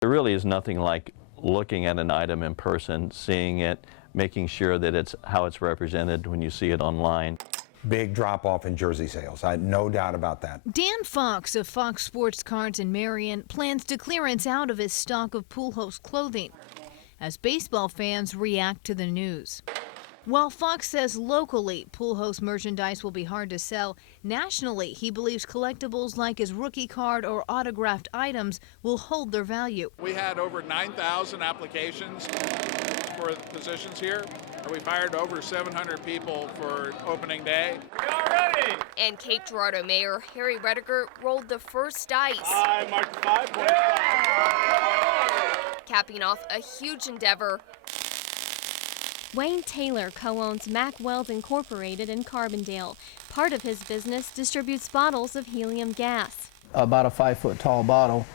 There really is nothing like looking at an item in person, seeing it, making sure that it's how it's represented when you see it online. Big drop off in jersey sales. I had no doubt about that. Dan Fox of Fox Sports Cards in Marion plans to clearance out of his stock of pool host clothing as baseball fans react to the news. While Fox says locally pool host merchandise will be hard to sell, nationally he believes collectibles like his rookie card or autographed items will hold their value. We had over 9,000 applications for positions here, and we've hired over 700 people for opening day. We are ready! And Cape Girardeau Mayor Harry Rediger rolled the first dice. I marked 5.5. Capping off a huge endeavor. Wayne Taylor co-owns Mack Weld Incorporated in Carbondale. Part of his business distributes bottles of helium gas. About a 5-foot-tall bottle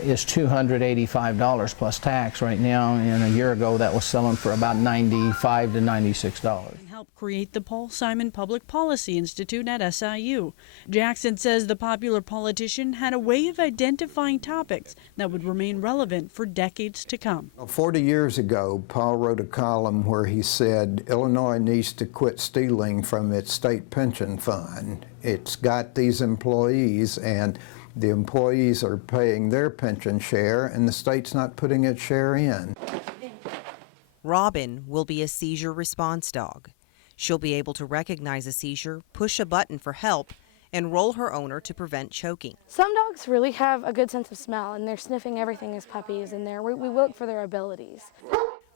is $285 plus tax right now, and a year ago that was selling for about $95 to $96. Help create the Paul Simon Public Policy Institute at SIU. Jackson says the popular politician had a way of identifying topics that would remain relevant for decades to come. 40 years ago, Paul wrote a column where he said Illinois needs to quit stealing from its state pension fund. It's got these employees, and the employees are paying their pension share, and the state's not putting its share in. Robin will be a seizure response dog. She'll be able to recognize a seizure, push a button for help, and roll her owner to prevent choking. Some dogs really have a good sense of smell, and they're sniffing everything as puppies, and we look for their abilities.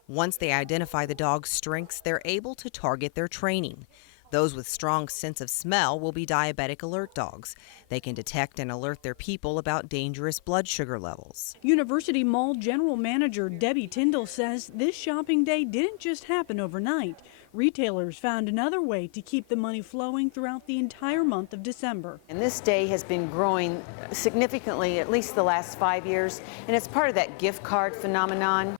Once they identify the dog's strengths, they're able to target their training. Those with strong sense of smell will be diabetic alert dogs. They can detect and alert their people about dangerous blood sugar levels. University Mall General Manager Debbie Tyndall says this shopping day didn't just happen overnight. Retailers found another way to keep the money flowing throughout the entire month of December. And this day has been growing significantly, at least the last 5 years, and it's part of that gift card phenomenon.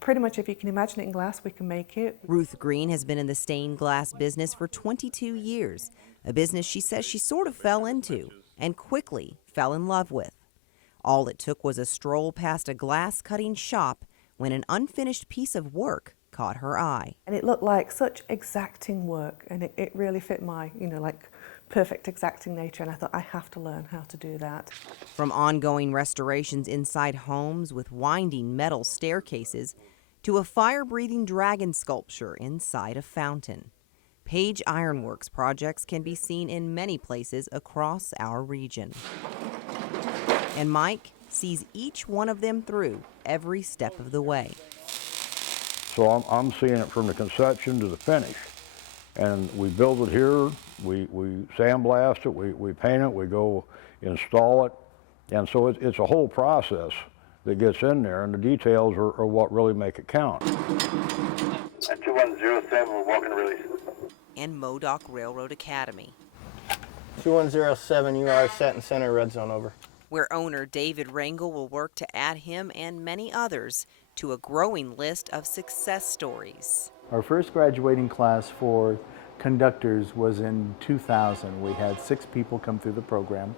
Pretty much if you can imagine it in glass, we can make it. Ruth Green has been in the stained glass business for 22 years, a business she says she sort of fell into and quickly fell in love with. All it took was a stroll past a glass cutting shop when an unfinished piece of work caught her eye. And it looked like such exacting work, and it really fit my, like perfect exacting nature, and I thought I have to learn how to do that. From ongoing restorations inside homes with winding metal staircases to a fire-breathing dragon sculpture inside a fountain, Page Ironworks projects can be seen in many places across our region. And Mike sees each one of them through every step of the way. So I'm seeing it from the conception to the finish. And we build it here, we sandblast it, we paint it, we go install it. And so it's a whole process that gets in there, and the details are what really make it count. At 2107, we're walking release. And Modoc Railroad Academy. 2107, you are set and center, red zone over. Where owner David Rangel will work to add him and many others to a growing list of success stories. Our first graduating class for conductors was in 2000. We had 6 people come through the program.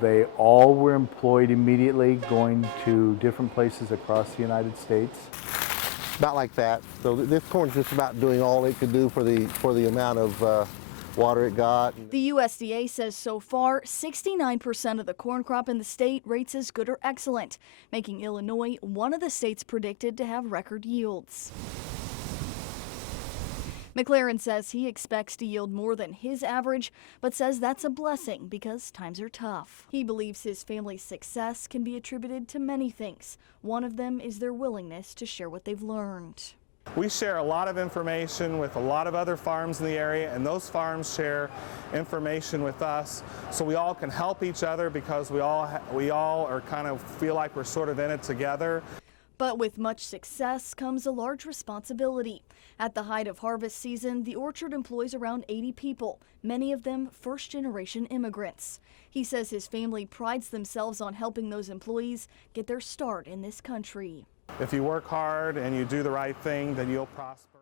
They all were employed immediately, going to different places across the United States. About like that. So this corn's just about doing all it could do for the amount of water it got. The USDA says so far, 69% of the corn crop in the state rates as good or excellent, making Illinois one of the states predicted to have record yields. McLaren says he expects to yield more than his average, but says that's a blessing because times are tough. He believes his family's success can be attributed to many things. One of them is their willingness to share what they've learned. We share a lot of information with a lot of other farms in the area, and those farms share information with us, so we all can help each other because we all are kind of feel like we're sort of in it together. But with much success comes a large responsibility. At the height of harvest season, the orchard employs around 80 people, many of them first-generation immigrants. He says his family prides themselves on helping those employees get their start in this country. If you work hard and you do the right thing, then you'll prosper.